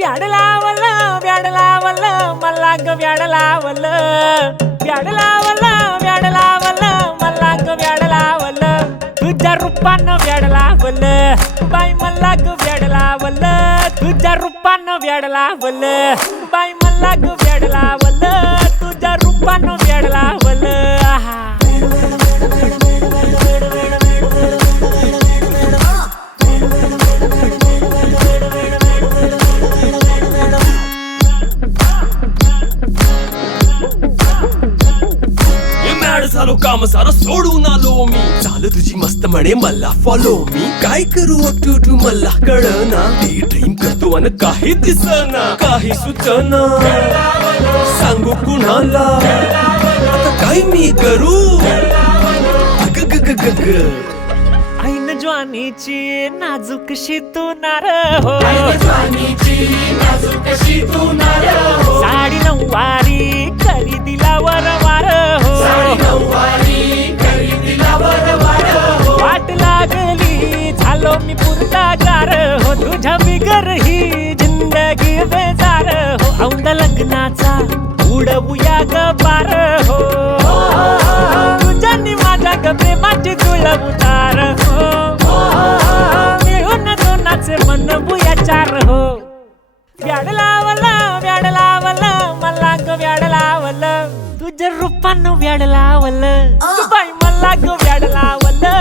व्याड लावलं मला ग व्याड लावलं व्याड लावलं मला ग व्याड लावलं तुझ्या रूपानं व्याड लावलं बाई मला ग व्याड लावलं तुझ्या रूपानं व्याड लावलं बाई मला ग व्याड लावलं तुझ्या रूपानं व्याड लावलं झालो काम सारं सोडून आलो मी चाल तुझी मस्त म्हणे मला फॉलो मी काय करू अटू मला कळना ती ड्रीम करतो आणि काही दिसना काही सुचना सांगू कुणाला आता काय मी करू ऐन ज्वानीची नाजूकशी तू नार हो साडी नऊवारी खरेदीला वरवार हो वाट लागली झालो मी पुरतागार हो तुझ्या बिगर ही जिंदगी बेजार हो औंध लग्नाचा उडवूया ग पार हो तुझ्यानी माझ्या ग प्रेमाची जुळ उतार हो मिळून दोनाचे मन बुया चार हो व्याड लावलं मला ग व्याड लावलं तुझ्या रूपानं व्याड लावलं बाई मला ग व्याड लावलं